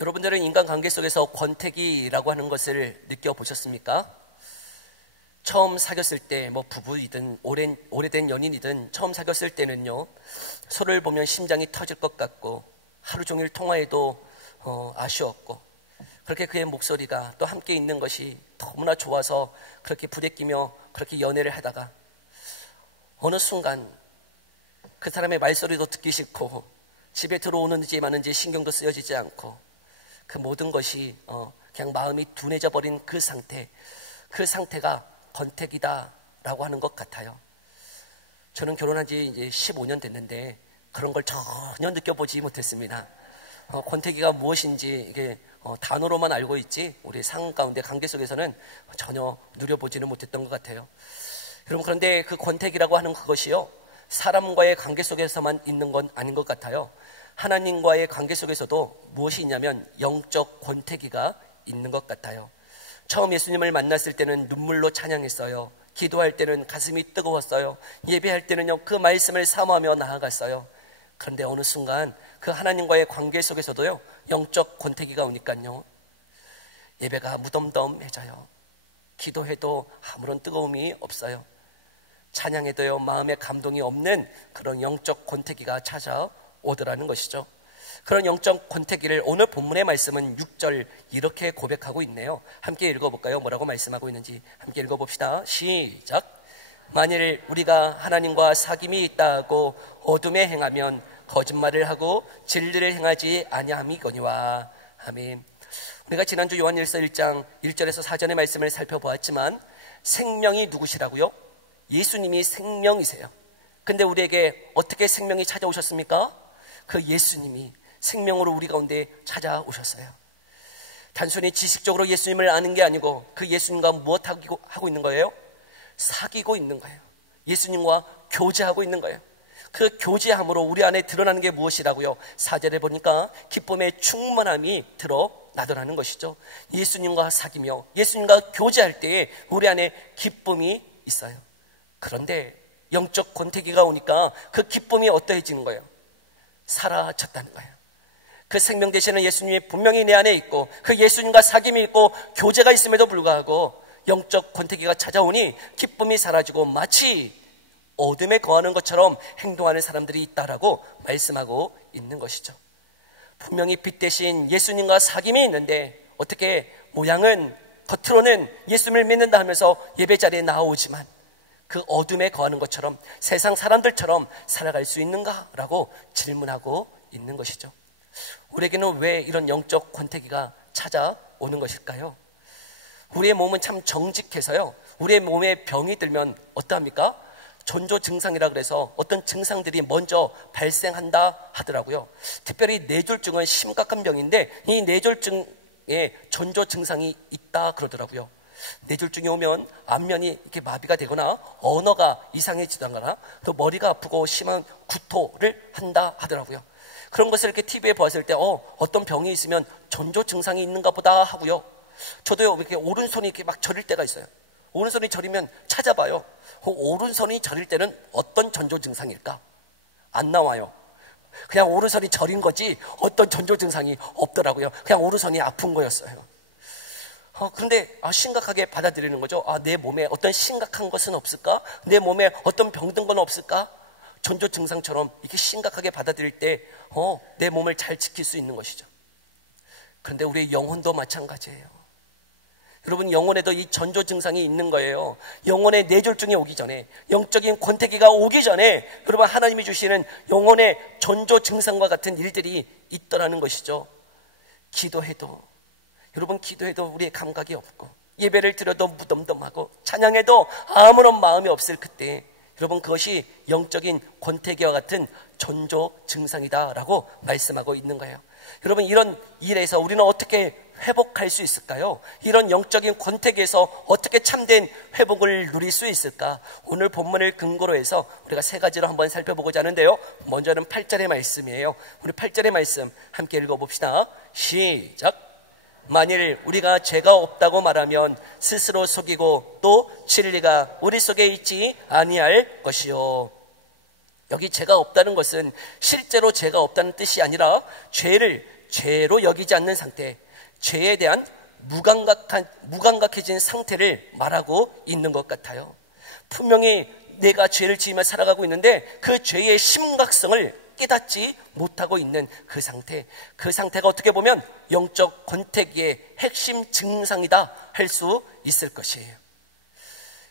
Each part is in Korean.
여러분들은 인간관계 속에서 권태기라고 하는 것을 느껴보셨습니까? 처음 사귀었을 때 뭐 부부이든 오래된 연인이든 처음 사귀었을 때는요, 서로를 보면 심장이 터질 것 같고 하루 종일 통화해도 아쉬웠고, 그렇게 그의 목소리가 또 함께 있는 것이 너무나 좋아서 그렇게 부대끼며 그렇게 연애를 하다가 어느 순간 그 사람의 말소리도 듣기 싫고 집에 들어오는지 마는지 신경도 쓰여지지 않고 그 모든 것이 그냥 마음이 둔해져 버린 그 상태가 권태기다라고 하는 것 같아요. 저는 결혼한 지 이제 15년 됐는데 그런 걸 전혀 느껴보지 못했습니다. 권태기가 무엇인지 이게 단어로만 알고 있지 우리 상황 가운데 관계 속에서는 전혀 누려보지는 못했던 것 같아요. 여러분, 그런데 그 권태기라고 하는 그것이요, 사람과의 관계 속에서만 있는 건 아닌 것 같아요. 하나님과의 관계 속에서도 무엇이 있냐면 영적 권태기가 있는 것 같아요. 처음 예수님을 만났을 때는 눈물로 찬양했어요. 기도할 때는 가슴이 뜨거웠어요. 예배할 때는요, 그 말씀을 사모하며 나아갔어요. 그런데 어느 순간 그 하나님과의 관계 속에서도요, 영적 권태기가 오니까요, 예배가 무덤덤해져요. 기도해도 아무런 뜨거움이 없어요. 찬양해도요, 마음에 감동이 없는 그런 영적 권태기가 찾아오더라는 것이죠. 그런 영적 권태기를 오늘 본문의 말씀은 6절 이렇게 고백하고 있네요. 함께 읽어볼까요? 뭐라고 말씀하고 있는지 함께 읽어봅시다. 시작. 만일 우리가 하나님과 사귐이 있다 하고 어둠에 행하면 거짓말을 하고 진리를 행하지 아니함이거니와. 아멘. 우리가 지난주 요한일서 1장 1절에서 4절의 말씀을 살펴보았지만 생명이 누구시라고요? 예수님이 생명이세요. 근데 우리에게 어떻게 생명이 찾아오셨습니까? 그 예수님이 생명으로 우리 가운데 찾아오셨어요. 단순히 지식적으로 예수님을 아는 게 아니고 그 예수님과 무엇 하고 있는 거예요? 사귀고 있는 거예요. 예수님과 교제하고 있는 거예요. 그 교제함으로 우리 안에 드러나는 게 무엇이라고요? 4절에 보니까 기쁨의 충만함이 드러나더라는 것이죠. 예수님과 사귀며 예수님과 교제할 때에 우리 안에 기쁨이 있어요. 그런데 영적 권태기가 오니까 그 기쁨이 어떠해지는 거예요? 사라졌다는 거예요. 그 생명 되시는 예수님이 분명히 내 안에 있고 그 예수님과 사귐이 있고 교제가 있음에도 불구하고 영적 권태기가 찾아오니 기쁨이 사라지고 마치 어둠에 거하는 것처럼 행동하는 사람들이 있다라고 말씀하고 있는 것이죠. 분명히 빛 대신 예수님과 사귐이 있는데 어떻게 모양은 겉으로는 예수님을 믿는다 하면서 예배 자리에 나오지만 그 어둠에 거하는 것처럼 세상 사람들처럼 살아갈 수 있는가라고 질문하고 있는 것이죠. 우리에게는 왜 이런 영적 권태기가 찾아오는 것일까요? 우리의 몸은 참 정직해서요, 우리의 몸에 병이 들면 어떠합니까? 전조 증상이라 그래서 어떤 증상들이 먼저 발생한다 하더라고요. 특별히 뇌졸중은 심각한 병인데 이 뇌졸중에 전조 증상이 있다 그러더라고요. 뇌졸중이 오면 안면이 이렇게 마비가 되거나 언어가 이상해지거나 또 머리가 아프고 심한 구토를 한다 하더라고요. 그런 것을 이렇게 TV에 보았을 때 어떤 병이 있으면 전조 증상이 있는가 보다 하고요. 저도요, 이렇게 오른손이 이렇게 막 저릴 때가 있어요. 오른손이 저리면 찾아봐요. 오른손이 저릴 때는 어떤 전조 증상일까? 안 나와요. 그냥 오른손이 저린 거지 어떤 전조 증상이 없더라고요. 그냥 오른손이 아픈 거였어요. 그런데 심각하게 받아들이는 거죠. 내 몸에 어떤 심각한 것은 없을까? 내 몸에 어떤 병든 건 없을까? 전조 증상처럼 이렇게 심각하게 받아들일 때 내 몸을 잘 지킬 수 있는 것이죠. 그런데 우리의 영혼도 마찬가지예요. 여러분, 영혼에도 이 전조 증상이 있는 거예요. 영혼의 뇌졸중이 오기 전에, 영적인 권태기가 오기 전에 여러분, 하나님이 주시는 영혼의 전조 증상과 같은 일들이 있더라는 것이죠. 기도해도, 여러분, 기도해도 우리의 감각이 없고 예배를 드려도 무덤덤하고 찬양해도 아무런 마음이 없을 그때, 여러분, 그것이 영적인 권태기와 같은 전조 증상이다라고 말씀하고 있는 거예요. 여러분, 이런 일에서 우리는 어떻게 회복할 수 있을까요? 이런 영적인 권태기에서 어떻게 참된 회복을 누릴 수 있을까? 오늘 본문을 근거로 해서 우리가 세 가지로 한번 살펴보고자 하는데요, 먼저는 8절의 말씀이에요. 우리 8절의 말씀 함께 읽어봅시다. 시작. 만일 우리가 죄가 없다고 말하면 스스로 속이고 또 진리가 우리 속에 있지 아니할 것이요. 여기 죄가 없다는 것은 실제로 죄가 없다는 뜻이 아니라 죄를 죄로 여기지 않는 상태, 죄에 대한 무감각해진 상태를 말하고 있는 것 같아요. 분명히 내가 죄를 지으며 살아가고 있는데 그 죄의 심각성을 깨닫지 못하고 있는 그 상태, 그 상태가 어떻게 보면 영적 권태기의 핵심 증상이다 할 수 있을 것이에요.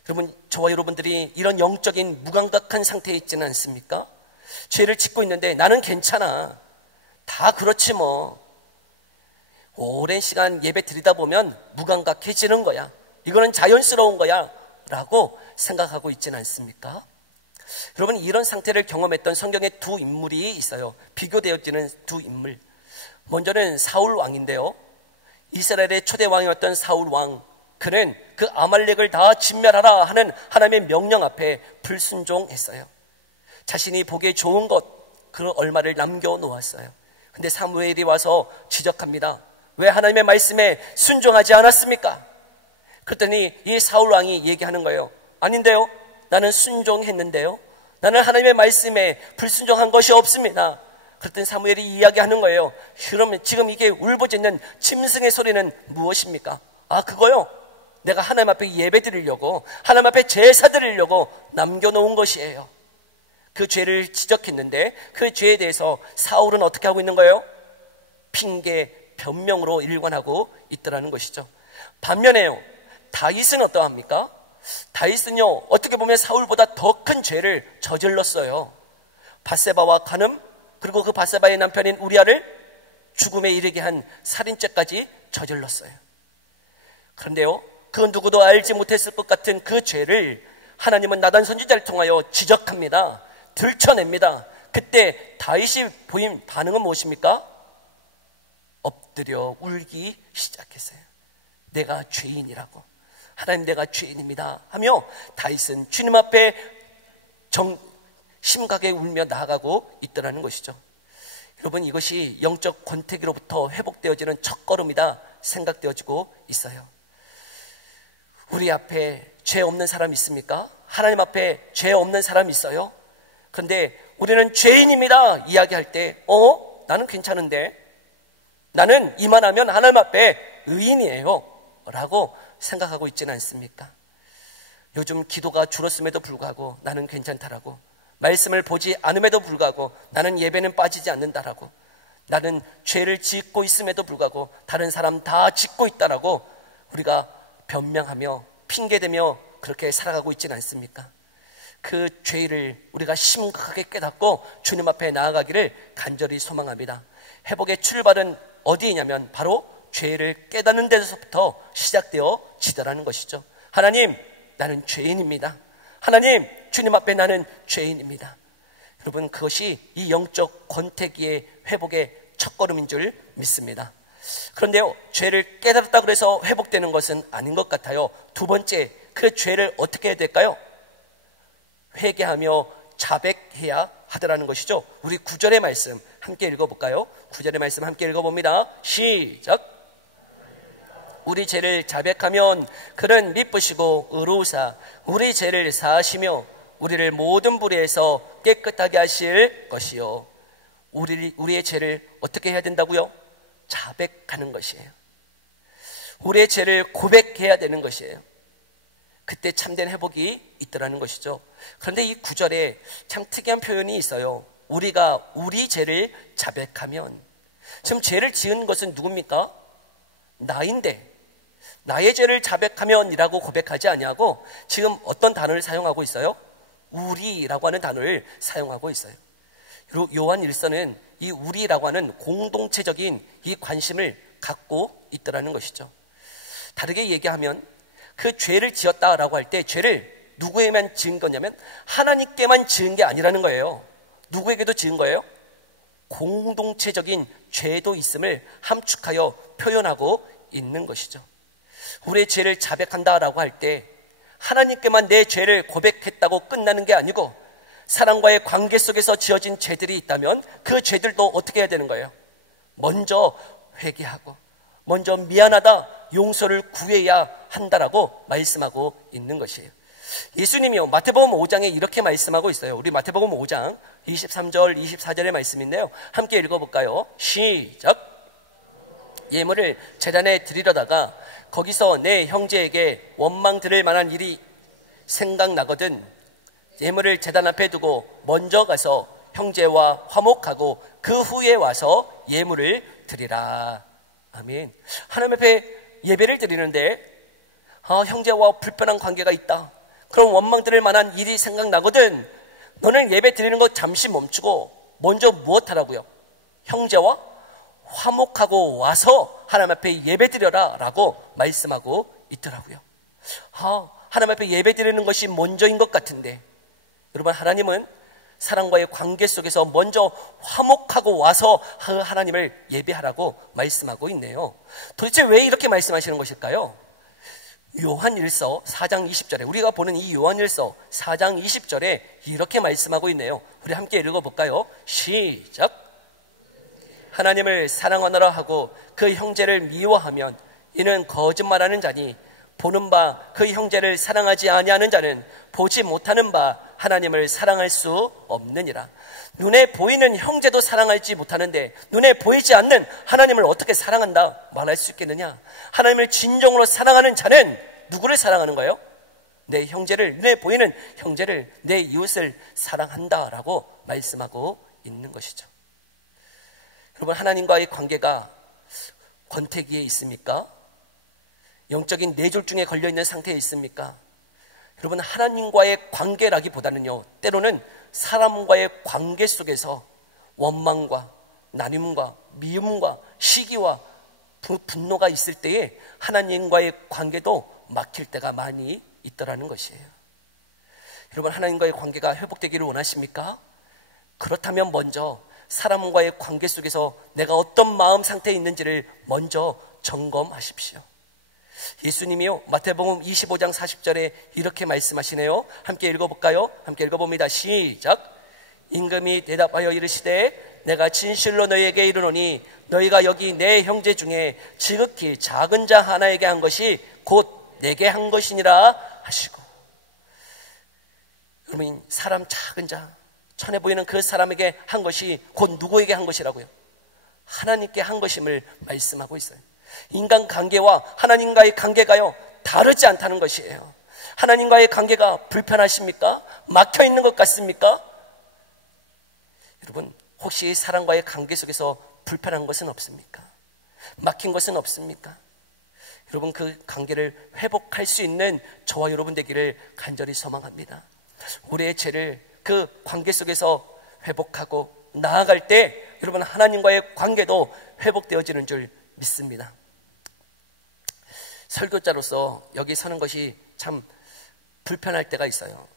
여러분, 저와 여러분들이 이런 영적인 무감각한 상태에 있지는 않습니까? 죄를 짓고 있는데 나는 괜찮아, 다 그렇지 뭐, 오랜 시간 예배 드리다 보면 무감각해지는 거야, 이거는 자연스러운 거야 라고 생각하고 있지는 않습니까? 여러분, 이런 상태를 경험했던 성경에 두 인물이 있어요. 비교되어지는 두 인물. 먼저는 사울 왕인데요, 이스라엘의 초대 왕이었던 사울 왕, 그는 그 아말렉을 다 진멸하라 하는 하나님의 명령 앞에 불순종했어요. 자신이 보기에 좋은 것, 그 얼마를 남겨놓았어요. 근데 사무엘이 와서 지적합니다. 왜 하나님의 말씀에 순종하지 않았습니까? 그랬더니 이 사울 왕이 얘기하는 거예요. 아닌데요, 나는 순종했는데요, 나는 하나님의 말씀에 불순종한 것이 없습니다. 그랬더니 사무엘이 이야기하는 거예요. 그러면 지금 이게 울부짖는 짐승의 소리는 무엇입니까? 아, 그거요, 내가 하나님 앞에 예배 드리려고, 하나님 앞에 제사 드리려고 남겨놓은 것이에요. 그 죄를 지적했는데 그 죄에 대해서 사울은 어떻게 하고 있는 거예요? 핑계, 변명으로 일관하고 있더라는 것이죠. 반면에요, 다윗은 어떠합니까? 다윗은요, 어떻게 보면 사울보다 더 큰 죄를 저질렀어요. 밧세바와 간음, 그리고 그 밧세바의 남편인 우리아를 죽음에 이르게 한 살인죄까지 저질렀어요. 그런데요, 그 누구도 알지 못했을 것 같은 그 죄를 하나님은 나단 선지자를 통하여 지적합니다. 들춰냅니다. 그때 다윗이 보인 반응은 무엇입니까? 엎드려 울기 시작했어요. 내가 죄인이라고, 하나님 내가 죄인입니다 하며 다윗은 주님 앞에 심각하게 울며 나아가고 있더라는 것이죠. 여러분, 이것이 영적 권태기로부터 회복되어지는 첫걸음이다 생각되어지고 있어요. 우리 앞에 죄 없는 사람 있습니까? 하나님 앞에 죄 없는 사람 있어요? 그런데 우리는 죄인입니다 이야기할 때 나는 괜찮은데, 나는 이만하면 하나님 앞에 의인이에요 라고 생각하고 있지는 않습니까? 요즘 기도가 줄었음에도 불구하고 나는 괜찮다라고, 말씀을 보지 않음에도 불구하고 나는 예배는 빠지지 않는다라고, 나는 죄를 짓고 있음에도 불구하고 다른 사람 다 짓고 있다라고 우리가 변명하며 핑계대며 그렇게 살아가고 있지는 않습니까? 그 죄를 우리가 심각하게 깨닫고 주님 앞에 나아가기를 간절히 소망합니다. 회복의 출발은 어디이냐면 바로 죄를 깨닫는 데서부터 시작되어지더라는 것이죠. 하나님, 나는 죄인입니다. 하나님, 주님 앞에 나는 죄인입니다. 여러분, 그것이 이 영적 권태기의 회복의 첫걸음인 줄 믿습니다. 그런데요, 죄를 깨달았다고 해서 회복되는 것은 아닌 것 같아요. 두 번째, 그 죄를 어떻게 해야 될까요? 회개하며 자백해야 하더라는 것이죠. 우리 9절의 말씀 함께 읽어볼까요? 9절의 말씀 함께 읽어봅니다. 시작. 우리 죄를 자백하면 그는 미쁘시고 의로우사 우리 죄를 사하시며 우리를 모든 불의에서 깨끗하게 하실 것이요. 우리의 죄를 어떻게 해야 된다고요? 자백하는 것이에요. 우리의 죄를 고백해야 되는 것이에요. 그때 참된 회복이 있더라는 것이죠. 그런데 이 9절에 참 특이한 표현이 있어요. 우리가 우리 죄를 자백하면, 지금 죄를 지은 것은 누굽니까? 나인데 나의 죄를 자백하면 이라고 고백하지 아니하고 지금 어떤 단어를 사용하고 있어요? 우리라고 하는 단어를 사용하고 있어요. 요한 1서는 이 우리라고 하는 공동체적인 이 관심을 갖고 있더라는 것이죠. 다르게 얘기하면 그 죄를 지었다라고 할 때 죄를 누구에만 지은 거냐면 하나님께만 지은 게 아니라는 거예요. 누구에게도 지은 거예요? 공동체적인 죄도 있음을 함축하여 표현하고 있는 것이죠. 우리의 죄를 자백한다라고 할 때 하나님께만 내 죄를 고백했다고 끝나는 게 아니고 사람과의 관계 속에서 지어진 죄들이 있다면 그 죄들도 어떻게 해야 되는 거예요? 먼저 회개하고 먼저 미안하다, 용서를 구해야 한다라고 말씀하고 있는 것이에요. 예수님이요, 마태복음 5장에 이렇게 말씀하고 있어요. 우리 마태복음 5장 23절 24절의 말씀인데요, 함께 읽어볼까요? 시작. 예물을 제단에 드리려다가 거기서 내 형제에게 원망 들을 만한 일이 생각나거든 예물을 제단 앞에 두고 먼저 가서 형제와 화목하고 그 후에 와서 예물을 드리라. 아멘. 하나님 앞에 예배를 드리는데 형제와 불편한 관계가 있다. 그럼 원망 들을 만한 일이 생각나거든 너는 예배 드리는 거 잠시 멈추고 먼저 무엇 하라고요? 형제와 화목하고 와서 하나님 앞에 예배 드려라 라고 말씀하고 있더라고요. 하나님 앞에 예배 드리는 것이 먼저인 것 같은데 여러분, 하나님은 사랑과의 관계 속에서 먼저 화목하고 와서 하나님을 예배하라고 말씀하고 있네요. 도대체 왜 이렇게 말씀하시는 것일까요? 요한일서 4장 20절에 우리가 보는 이 요한일서 4장 20절에 이렇게 말씀하고 있네요. 우리 함께 읽어볼까요? 시작. 하나님을 사랑하노라 하고 그 형제를 미워하면 이는 거짓말하는 자니 보는 바 그 형제를 사랑하지 아니하는 자는 보지 못하는 바 하나님을 사랑할 수 없느니라. 눈에 보이는 형제도 사랑하지 못하는데 눈에 보이지 않는 하나님을 어떻게 사랑한다 말할 수 있겠느냐? 하나님을 진정으로 사랑하는 자는 누구를 사랑하는 거예요? 내 형제를, 눈에 보이는 형제를, 내 이웃을 사랑한다라고 말씀하고 있는 것이죠. 여러분, 하나님과의 관계가 권태기에 있습니까? 영적인 뇌졸중에 걸려있는 상태에 있습니까? 여러분, 하나님과의 관계라기보다는요, 때로는 사람과의 관계 속에서 원망과 나눔과 미움과 시기와 분노가 있을 때에 하나님과의 관계도 막힐 때가 많이 있더라는 것이에요. 여러분, 하나님과의 관계가 회복되기를 원하십니까? 그렇다면 먼저 사람과의 관계 속에서 내가 어떤 마음 상태에 있는지를 먼저 점검하십시오. 예수님이요, 마태복음 25장 40절에 이렇게 말씀하시네요. 함께 읽어볼까요? 함께 읽어봅니다. 시작. 임금이 대답하여 이르시되 내가 진실로 너희에게 이르노니 너희가 여기 내 형제 중에 지극히 작은 자 하나에게 한 것이 곧 내게 한 것이니라 하시고. 여러분, 사람 작은 자, 천해 보이는 그 사람에게 한 것이 곧 누구에게 한 것이라고요? 하나님께 한 것임을 말씀하고 있어요. 인간 관계와 하나님과의 관계가요, 다르지 않다는 것이에요. 하나님과의 관계가 불편하십니까? 막혀 있는 것 같습니까? 여러분, 혹시 사람과의 관계 속에서 불편한 것은 없습니까? 막힌 것은 없습니까? 여러분, 그 관계를 회복할 수 있는 저와 여러분 되기를 간절히 소망합니다. 우리의 죄를 그 관계 속에서 회복하고 나아갈 때 여러분, 하나님과의 관계도 회복되어지는 줄 믿습니다. 설교자로서 여기 서는 것이 참 불편할 때가 있어요.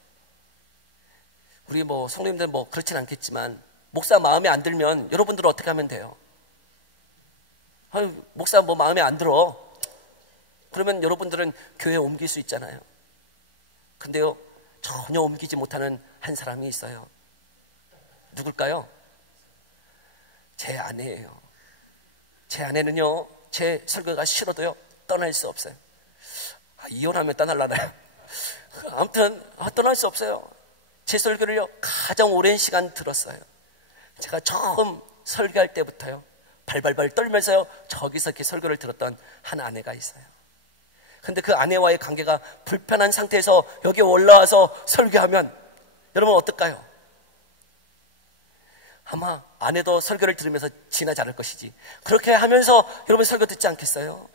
우리 성도님들 그렇진 않겠지만 목사 마음에 안 들면 여러분들은 어떻게 하면 돼요? 목사 마음에 안 들어. 그러면 여러분들은 교회 옮길 수 있잖아요. 근데요, 전혀 옮기지 못하는 한 사람이 있어요. 누굴까요? 제 아내예요. 제 아내는요, 제 설교가 싫어도요 떠날 수 없어요. 이혼하면 떠날라나요? 아무튼 떠날 수 없어요. 제 설교를요 가장 오랜 시간 들었어요. 제가 처음 설교할 때부터요 발발발 떨면서요 저기서 이렇게 설교를 들었던 한 아내가 있어요. 근데 그 아내와의 관계가 불편한 상태에서 여기 올라와서 설교하면 여러분 어떨까요? 아마 아내도 설교를 들으면서 지나지 않을 것이지, 그렇게 하면서 여러분 설교 듣지 않겠어요?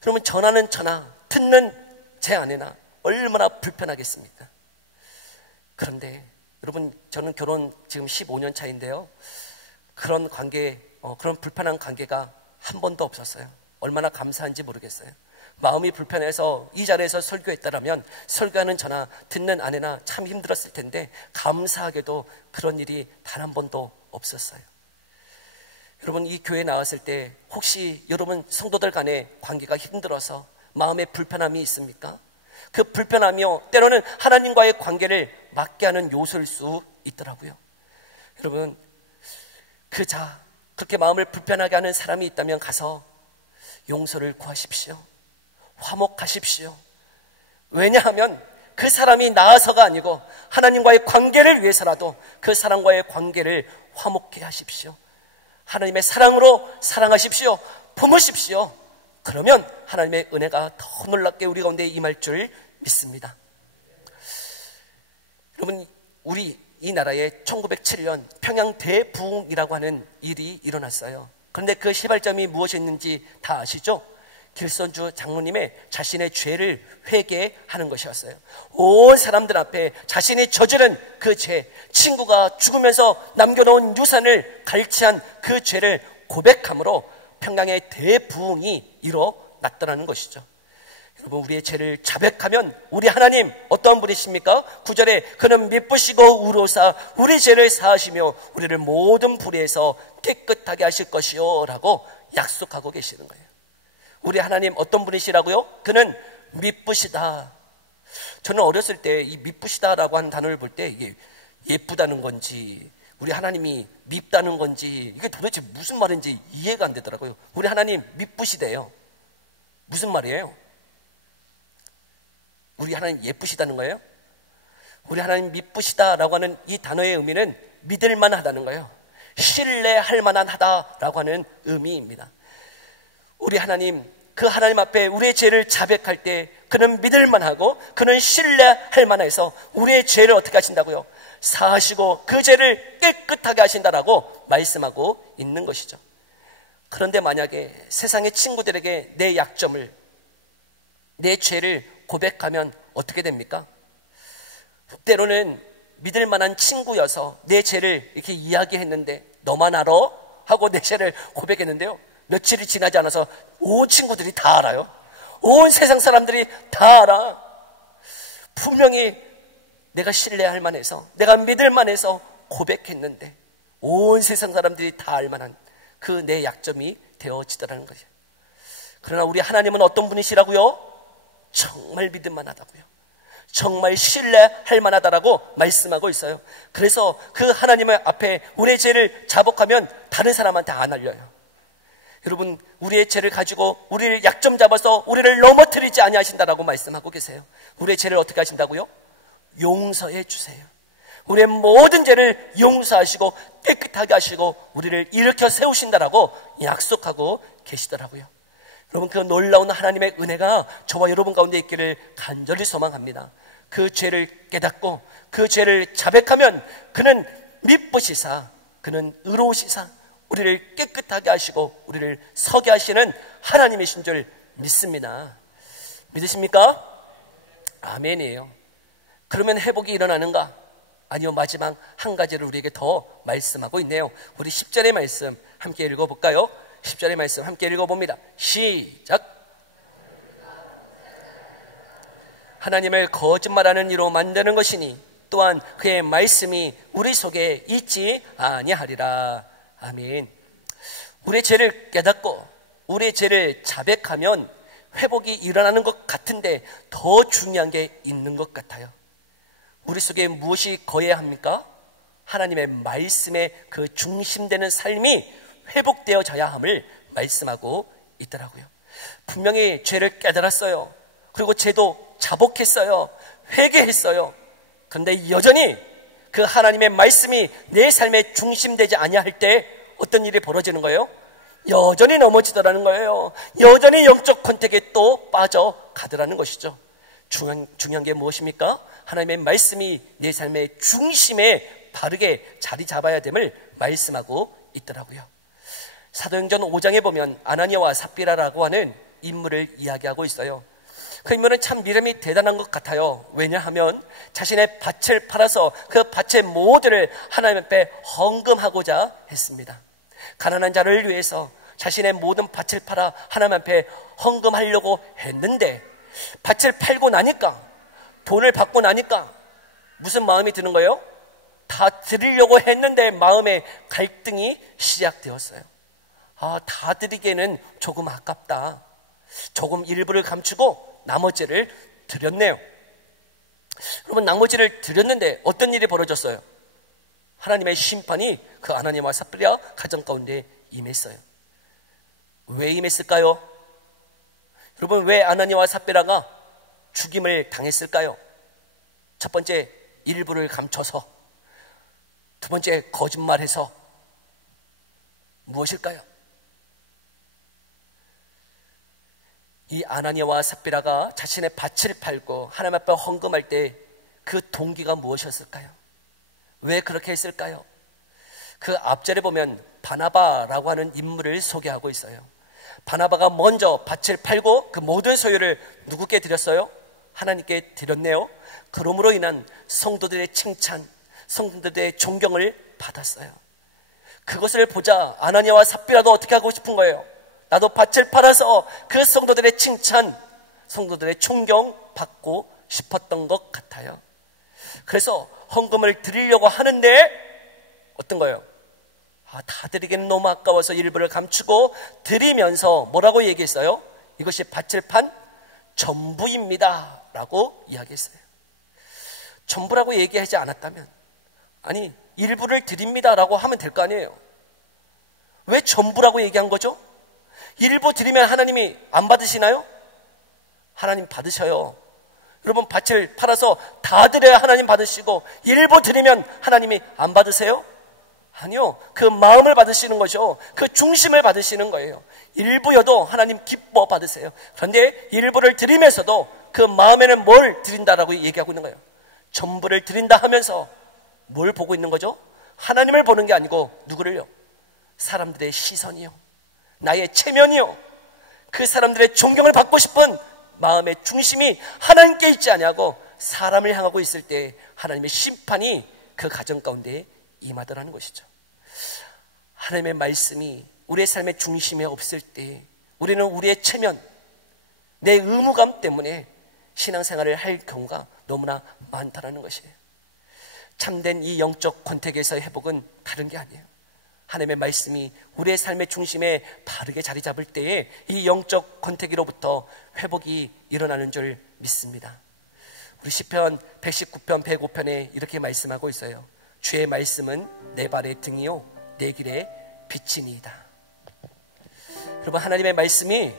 그러면 전하는 저나 듣는 제 아내나 얼마나 불편하겠습니까? 그런데 여러분, 저는 결혼 지금 15년 차인데요, 그런 관계, 그런 불편한 관계가 한 번도 없었어요. 얼마나 감사한지 모르겠어요. 마음이 불편해서 이 자리에서 설교했다라면 설교하는 저나 듣는 아내나 참 힘들었을 텐데 감사하게도 그런 일이 단 한 번도 없었어요. 여러분, 이 교회에 나왔을 때 혹시 여러분 성도들 간의 관계가 힘들어서 마음에 불편함이 있습니까? 그 불편함이요, 때로는 하나님과의 관계를 막게 하는 요소일 수 있더라고요. 여러분, 그렇게 마음을 불편하게 하는 사람이 있다면 가서 용서를 구하십시오. 화목하십시오. 왜냐하면 그 사람이 나아서가 아니고 하나님과의 관계를 위해서라도 그 사람과의 관계를 화목해 하십시오. 하나님의 사랑으로 사랑하십시오. 품으십시오. 그러면 하나님의 은혜가 더 놀랍게 우리 가운데 임할 줄 믿습니다. 여러분, 우리 이 나라에 1907년 평양 대부흥이라고 하는 일이 일어났어요. 그런데 그 시발점이 무엇이었는지 다 아시죠? 길선주 장로님의 자신의 죄를 회개하는 것이었어요. 온 사람들 앞에 자신이 저지른 그 죄, 친구가 죽으면서 남겨놓은 유산을 갈취한 그 죄를 고백함으로 평양의 대부흥이 일어났더라는 것이죠. 여러분, 우리의 죄를 자백하면 우리 하나님 어떤 분이십니까? 9절에 그는 미쁘시고 의로우사 우리 죄를 사하시며 우리를 모든 불의에서 깨끗하게 하실 것이요 라고 약속하고 계시는 거예요. 우리 하나님 어떤 분이시라고요? 그는 미쁘시다. 저는 어렸을 때 이 미쁘시다라고 하는 단어를 볼 때 이게 예쁘다는 건지 우리 하나님이 밉다는 건지 이게 도대체 무슨 말인지 이해가 안 되더라고요. 우리 하나님 미쁘시대요. 무슨 말이에요? 우리 하나님 예쁘시다는 거예요? 우리 하나님 미쁘시다라고 하는 이 단어의 의미는 믿을만 하다는 거예요. 신뢰할 만한 하다라고 하는 의미입니다. 우리 하나님, 그 하나님 앞에 우리의 죄를 자백할 때 그는 믿을만 하고 그는 신뢰할 만해서 우리의 죄를 어떻게 하신다고요? 사하시고 그 죄를 깨끗하게 하신다라고 말씀하고 있는 것이죠. 그런데 만약에 세상의 친구들에게 내 약점을, 내 죄를 고백하면 어떻게 됩니까? 때로는 믿을 만한 친구여서 내 죄를 이렇게 이야기했는데 너만 알아? 하고 내 죄를 고백했는데요, 며칠이 지나지 않아서 온 친구들이 다 알아요. 온 세상 사람들이 다 알아. 분명히 내가 신뢰할 만해서, 내가 믿을 만해서 고백했는데 온 세상 사람들이 다 알만한 그 내 약점이 되어지더라는 거죠. 그러나 우리 하나님은 어떤 분이시라고요? 정말 믿을 만하다고요. 정말 신뢰할 만하다라고 말씀하고 있어요. 그래서 그 하나님의 앞에 우리의 죄를 자복하면 다른 사람한테 안 알려요. 여러분, 우리의 죄를 가지고 우리를 약점 잡아서 우리를 넘어뜨리지 아니하신다라고 말씀하고 계세요. 우리의 죄를 어떻게 하신다고요? 용서해 주세요. 우리의 모든 죄를 용서하시고 깨끗하게 하시고 우리를 일으켜 세우신다라고 약속하고 계시더라고요. 여러분, 그 놀라운 하나님의 은혜가 저와 여러분 가운데 있기를 간절히 소망합니다. 그 죄를 깨닫고 그 죄를 자백하면 그는 미쁘시사, 그는 의로우시사 우리를 깨끗하게 하시고 우리를 서게 하시는 하나님이신 줄 믿습니다. 믿으십니까? 아멘이에요. 그러면 회복이 일어나는가? 아니요, 마지막 한 가지를 우리에게 더 말씀하고 있네요. 우리 10절의 말씀 함께 읽어볼까요? 10절의 말씀 함께 읽어봅니다. 시작. 하나님을 거짓말하는 이로 만드는 것이니 또한 그의 말씀이 우리 속에 있지 아니하리라. 아멘. 우리의 죄를 깨닫고 우리의 죄를 자백하면 회복이 일어나는 것 같은데 더 중요한 게 있는 것 같아요. 우리 속에 무엇이 거해야 합니까? 하나님의 말씀에 그 중심되는 삶이 회복되어져야 함을 말씀하고 있더라고요. 분명히 죄를 깨달았어요. 그리고 죄도 자복했어요. 회개했어요. 그런데 여전히 그 하나님의 말씀이 내 삶에 중심되지 아니할 때 어떤 일이 벌어지는 거예요? 여전히 넘어지더라는 거예요. 여전히 영적 컨택에 또 빠져가더라는 것이죠. 중요한 게 무엇입니까? 하나님의 말씀이 내 삶의 중심에 바르게 자리 잡아야 됨을 말씀하고 있더라고요. 사도행전 5장에 보면 아나니아와 삽비라라고 하는 인물을 이야기하고 있어요. 그 인물은 참 믿음이 대단한 것 같아요. 왜냐하면 자신의 밭을 팔아서 그 밭의 모두를 하나님 앞에 헌금하고자 했습니다. 가난한 자를 위해서 자신의 모든 밭을 팔아 하나님 앞에 헌금하려고 했는데 밭을 팔고 나니까, 돈을 받고 나니까 무슨 마음이 드는 거예요? 다 드리려고 했는데 마음에 갈등이 시작되었어요. 다 드리기에는 조금 아깝다. 조금 일부를 감추고 나머지를 드렸네요. 여러분, 나머지를 드렸는데 어떤 일이 벌어졌어요? 하나님의 심판이 그 아나니아와 삽비라 가정 가운데 임했어요. 왜 임했을까요? 여러분, 왜 아나니아와 삽비라가 죽임을 당했을까요? 첫 번째, 일부를 감춰서. 두 번째, 거짓말해서. 무엇일까요? 이 아나니아와 삽비라가 자신의 밭을 팔고 하나님 앞에 헌금할 때 그 동기가 무엇이었을까요? 왜 그렇게 했을까요? 그 앞절에 보면 바나바라고 하는 인물을 소개하고 있어요. 바나바가 먼저 밭을 팔고 그 모든 소유를 누구께 드렸어요? 하나님께 드렸네요. 그러므로 인한 성도들의 칭찬, 성도들의 존경을 받았어요. 그것을 보자 아나니아와 삽비라도 어떻게 하고 싶은 거예요? 나도 밭을 팔아서 그 성도들의 칭찬, 성도들의 존경 받고 싶었던 것 같아요. 그래서 헌금을 드리려고 하는데 어떤 거예요? 다 드리기는 너무 아까워서 일부를 감추고 드리면서 뭐라고 얘기했어요? 이것이 밭을 판 전부입니다 라고 이야기했어요. 전부라고 얘기하지 않았다면, 아니 일부를 드립니다 라고 하면 될 거 아니에요. 왜 전부라고 얘기한 거죠? 일부 드리면 하나님이 안 받으시나요? 하나님 받으셔요. 여러분 밭을 팔아서 다 드려야 하나님 받으시고 일부 드리면 하나님이 안 받으세요? 아니요. 그 마음을 받으시는 거죠. 그 중심을 받으시는 거예요. 일부여도 하나님 기뻐 받으세요. 그런데 일부를 드리면서도 그 마음에는 뭘 드린다라고 얘기하고 있는 거예요. 전부를 드린다 하면서 뭘 보고 있는 거죠? 하나님을 보는 게 아니고 누구를요? 사람들의 시선이요, 나의 체면이요, 그 사람들의 존경을 받고 싶은 마음의 중심이 하나님께 있지 아니하고 사람을 향하고 있을 때 하나님의 심판이 그 가정 가운데 임하더라는 것이죠. 하나님의 말씀이 우리의 삶의 중심에 없을 때 우리는 우리의 체면, 내 의무감 때문에 신앙생활을 할 경우가 너무나 많다라는 것이에요. 참된 이 영적 권태기에서의 회복은 다른 게 아니에요. 하나님의 말씀이 우리의 삶의 중심에 바르게 자리 잡을 때에 이 영적 권태기로부터 회복이 일어나는 줄 믿습니다. 우리 시편 119편 105편에 이렇게 말씀하고 있어요. 주의 말씀은 내 발의 등이요 내 길의 빛이니이다. 여러분, 하나님의 말씀이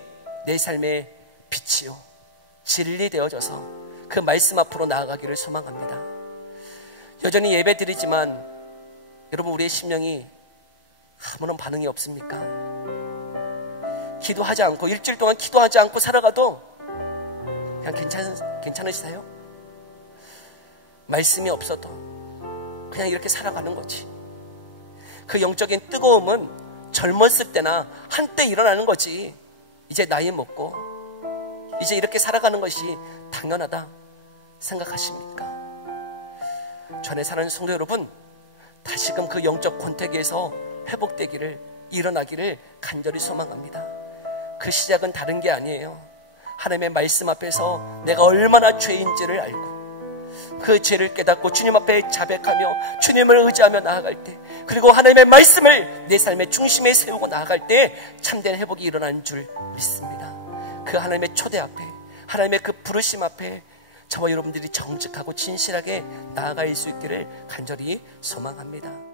내 삶의 빛이요 진리 되어져서 그 말씀 앞으로 나아가기를 소망합니다. 여전히 예배 드리지만 여러분, 우리의 심령이 아무런 반응이 없습니까? 기도하지 않고 일주일 동안 기도하지 않고 살아가도 그냥 괜찮으시세요? 말씀이 없어도 그냥 이렇게 살아가는 거지. 그 영적인 뜨거움은 젊었을 때나 한때 일어나는 거지. 이제 나이 먹고 이제 이렇게 살아가는 것이 당연하다 생각하십니까? 전에 사는 성도 여러분, 다시금 그 영적 권태기에서 회복되기를, 일어나기를 간절히 소망합니다. 그 시작은 다른 게 아니에요. 하나님의 말씀 앞에서 내가 얼마나 죄인지를 알고 그 죄를 깨닫고 주님 앞에 자백하며 주님을 의지하며 나아갈 때, 그리고 하나님의 말씀을 내 삶의 중심에 세우고 나아갈 때 참된 회복이 일어나는 줄 믿습니다. 그 하나님의 초대 앞에, 하나님의 그 부르심 앞에 저와 여러분들이 정직하고 진실하게 나아갈 수 있기를 간절히 소망합니다.